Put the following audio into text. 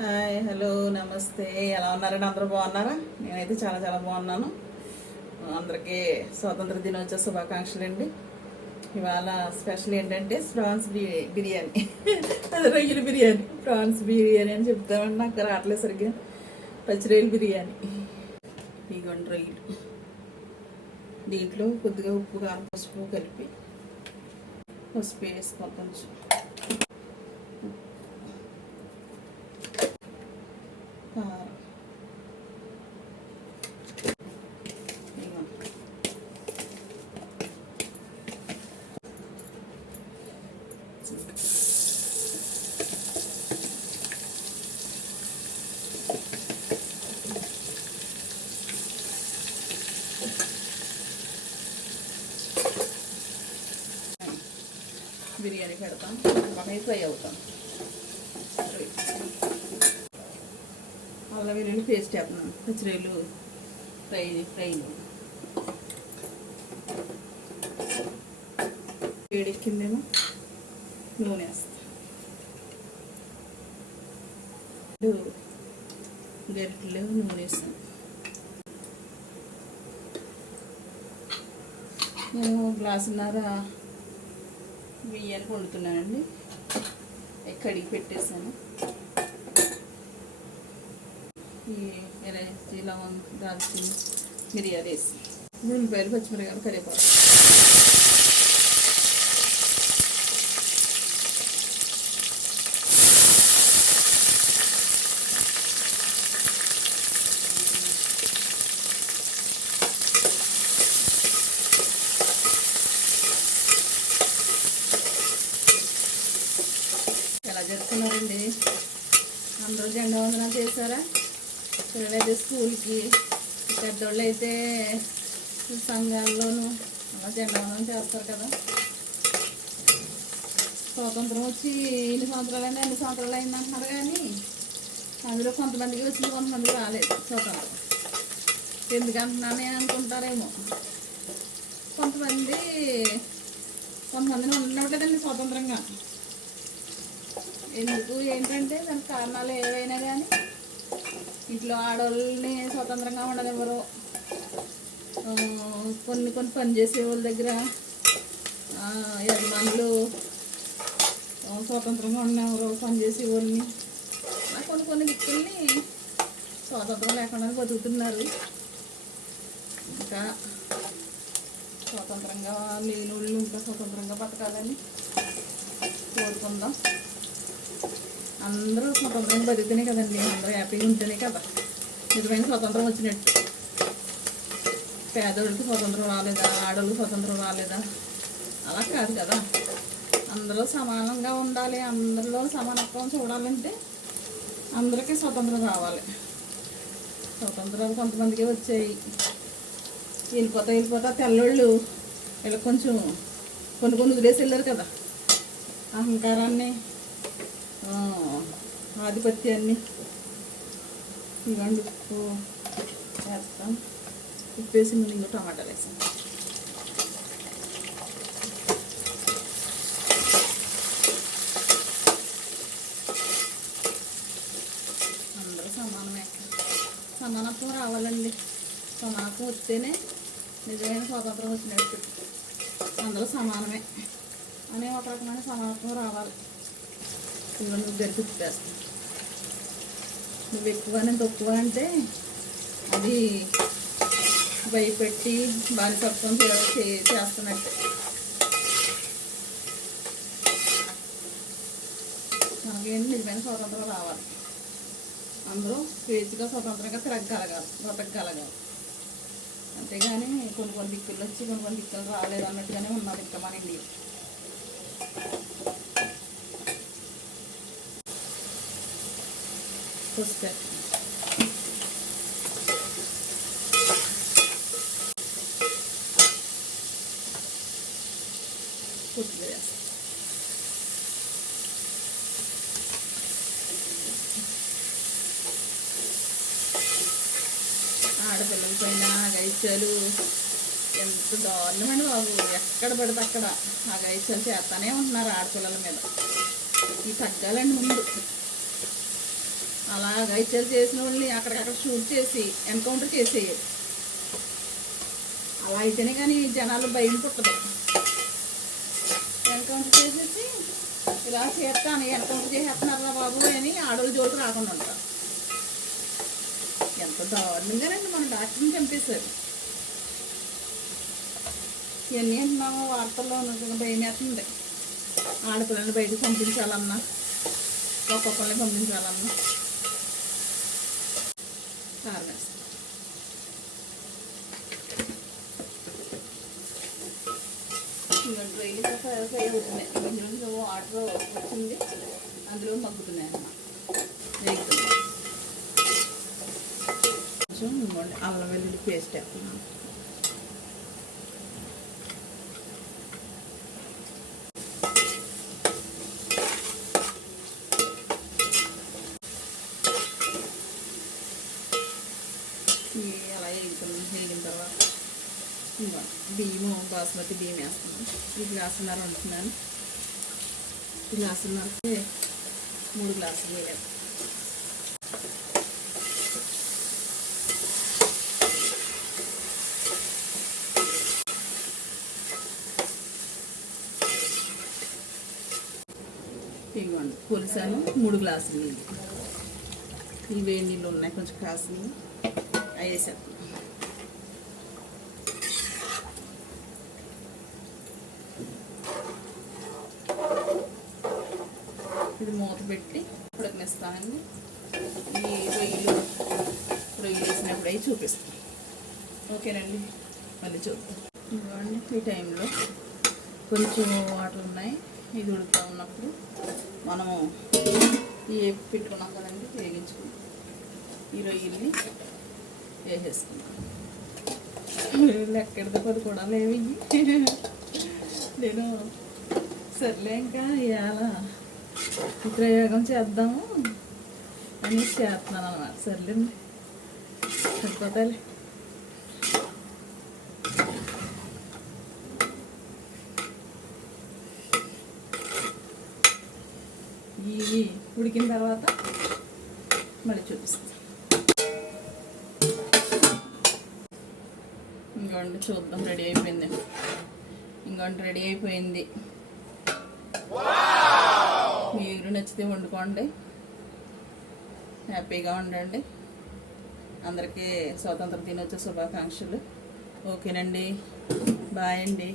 Hi, hello, నమస్తే. ఎలా ఉన్నారండి? అందరూ బాగున్నారా? నేనైతే చాలా చాలా బాగున్నాను. అందరికీ స్వాతంత్ర దినోత్సవ శుభాకాంక్షలు అండి. ఇవాళ స్పెషల్ ఏంటంటే ప్రాన్స్ బిర్యానీ. అది రొయ్యల బిర్యానీ, ప్రాన్స్ బిర్యానీ అని చెప్తామండి. నాకు రావట్లేదు సరిగ్గా. పచ్చి రొయ్యల బిర్యానీ. ఇగోండి రొయ్యలు. దీంట్లో కొద్దిగా ఉప్పు, కారం, పసుపు కలిపి పసుపు వేసుకోవాలి కొంచెం. కారం, బిర్యానీ పెడతాం, బాగా ఫ్రై అవుతాం. అల్లం వెల్లుల్లి పేస్ట్ వేస్తున్నాం. పచ్చిరొయ్యలు ఫ్రైలు వేడెక్కిందేమో నూనె వేస్తాం. గరిటెలో నూనె వేస్తాం. నేను గ్లాసున్నర బియ్యాన్ని వండుతున్నానండి. కడిగి పెట్టేసాను. ఈ ఇలాచి, లవంగ, దాల్చిన, మిరియాలు వేసి ఉల్లిపాయలు, పచ్చిమిరకాయలు, కరివేపాకు. ఎలా జరుపుకున్నారండి? అందరూ జెండా వందనం చేశారా? పిల్లలైతే స్కూల్కి, పెద్దోళ్ళు అయితే సంఘాల్లోనూ అలా జెండా వందనం చేస్తారు కదా. స్వాతంత్రం వచ్చి ఎన్ని సంవత్సరాలు అయింది అంటున్నారు, కానీ అందులో కొంతమందికి వచ్చింది, కొంతమందికి రాలేదు స్వాతంత్రం. ఎందుకంటున్నాను అనుకుంటారేమో. కొంతమందిని ఉండట్లేదండి స్వతంత్రంగా. ఎందుకు ఏంటంటే దానికి కారణాలు ఏవైనా కానీ ఇంట్లో ఆడవాళ్ళని స్వతంత్రంగా ఉండనివ్వరు. కొన్ని పనిచేసే వాళ్ళ దగ్గర యజమానులు స్వతంత్రంగా ఉండనివ్వరు పనిచేసే వాళ్ళని. కొన్ని దిక్కుల్ని స్వాతంత్రం లేకుండా బతుకుతున్నారు. ఇంకా స్వతంత్రంగా లేని వాళ్ళు ఇంకా స్వతంత్రంగా బతకాలని కోరుకుందాం. అందరూ స్వతంత్రంగా బతికితేనే కదండి, అందరూ హ్యాపీగా ఉంటేనే కదా నిజమైన స్వతంత్రం వచ్చినట్టు. పేదోళ్ళకి స్వతంత్రం రాలేదా, ఆడవాళ్ళకి స్వతంత్రం రాలేదా? అలా కాదు కదా. అందరూ సమానంగా ఉండాలి. అందరిలో సమానత్వం చూడాలంటే అందరికీ స్వతంత్రం రావాలి. స్వతంత్రాలు కొంతమందికి వచ్చాయి. వెళ్ళిపోతా తెల్లోళ్ళు వీళ్ళకి కొంచెం కొన్ని వదిలేసి వెళ్ళారు కదా. అహంకారాన్ని, ఆధిపత్యాన్ని. ఇవ్వండి ఉప్పు వేస్తాం. ఉప్పు వేసి ముందు ఇంకో టమాటాలు వేస్తాం. అందరూ సమానత్వం రావాలండి. సమానత్వం వస్తేనే నిజమైన స్వాతంత్రం వచ్చినట్టు. అందరూ సమానమే అనే ఒక రకమైన సమానత్వం రావాలి. ఇవన్నీ గరికి ఉప్పేస్తాం. నువ్వు ఎక్కువ నేను తక్కువ అంటే అది భయపెట్టి బానిసత్వం చేస్తున్నట్టే. మనకేంటి నిజమైన స్వాతంత్రం రావాలి. అందరూ స్వేచ్ఛగా స్వతంత్రంగా బతకగలగాలి. అంతేగాని కొన్ని దిక్కులు వచ్చి కొన్ని దిక్కులు రాలేదు అన్నట్టుగానే ఉన్నది ఇంకా మన ఇండియా. కొద్దిగా ఆడపిల్లల పైన అగైత్యాలు ఎంత దారుణమైన బాబు. ఎక్కడ పడితే అక్కడ అగైత్యాలు చేస్తానే ఉంటున్నారు ఆడపిల్లల మీద. ఈ తగ్గాలండి ముందు. అలాగా హత్యలు చేసిన వాళ్ళని అక్కడికక్కడ షూట్ చేసి ఎన్కౌంటర్ చేసేయాలి. అలా అయితేనే కానీ జనాలు భయం పుట్టదు. ఎన్కౌంటర్ చేసేసి ఇలా చేస్తాను, ఎన్కౌంటర్ చేసేస్తున్నారా బాబు అని ఆడవాళ్ళు జోలికి రాకుండా ఉంటారు. ఎంత దారుణంగానండి మన డాక్టర్ని చంపేశారు. ఇవన్నీ అంటున్నాము వార్తల్లో ఉన్నట్టుగా భయం వేస్తుంది. ఆడపిల్లల్ని బయటకు పంపించాలన్నా, ఒక్కొక్కరిని పంపించాలన్నా కారణం. రొయ్యలు ఫ్రై అవుతున్నాయి. కొంచెం వాటర్ వచ్చింది, అందులో మగ్గుతున్నాయి అన్నమాట. వేగుతున్నాయి. కొంచెం అల్లం వెల్లుల్లి పేస్ట్ వేస్తున్నాను. అలా వేగిన తర్వాత బియ్యము బాస్మతి బియ్యం వేస్తున్నాను. ఈ గ్లాసున్నర వండుతున్నాను. ఈ గ్లాసున్నరకి 3 గ్లాసులు నీళ్ళు. ఇవ్వండి పులుసాను 3 గ్లాసులు నీళ్ళు. ఈ వేడి నీళ్ళు ఉన్నాయి, కొంచెం కాసినవి అవి వేసేస్తాను. ఇది మూత పెట్టి ఉడకనిస్తానండి. ఈ రొయ్యలు వేసినప్పుడు అవి చూపిస్తాను. ఓకేనండి, మళ్ళీ చూద్దాం. ఇవ్వండి ఈ టైంలో కొంచెం వాటర్ ఉన్నాయి. ఇది ఉడుకుతూ ఉన్నప్పుడు మనము ఈ పెట్టుకున్నాం కదండి, వేగించుకుని ఈ రొయ్యల్ని వేసేసుకున్నాం. ఎక్కడితో పది కూడా లేవి. నేను సర్లే ఇంకా ఇవాళ ఈ ప్రయోగం చేద్దాము అని చేస్తున్నాను అన్నమాట. సర్లేండి, సరిపోతాలే. ఇవి ఉడికిన తర్వాత మళ్ళీ చూపిస్తాను. ఇంకోండి చూద్దాం, రెడీ అయిపోయింది. ఇంకోండి రెడీ అయిపోయింది. మీరు నచ్చితే వండుకోండి, హ్యాపీగా ఉండండి. అందరికీ స్వాతంత్ర దినోత్సవ శుభాకాంక్షలు. ఓకేనండి, బాయ్ అండి.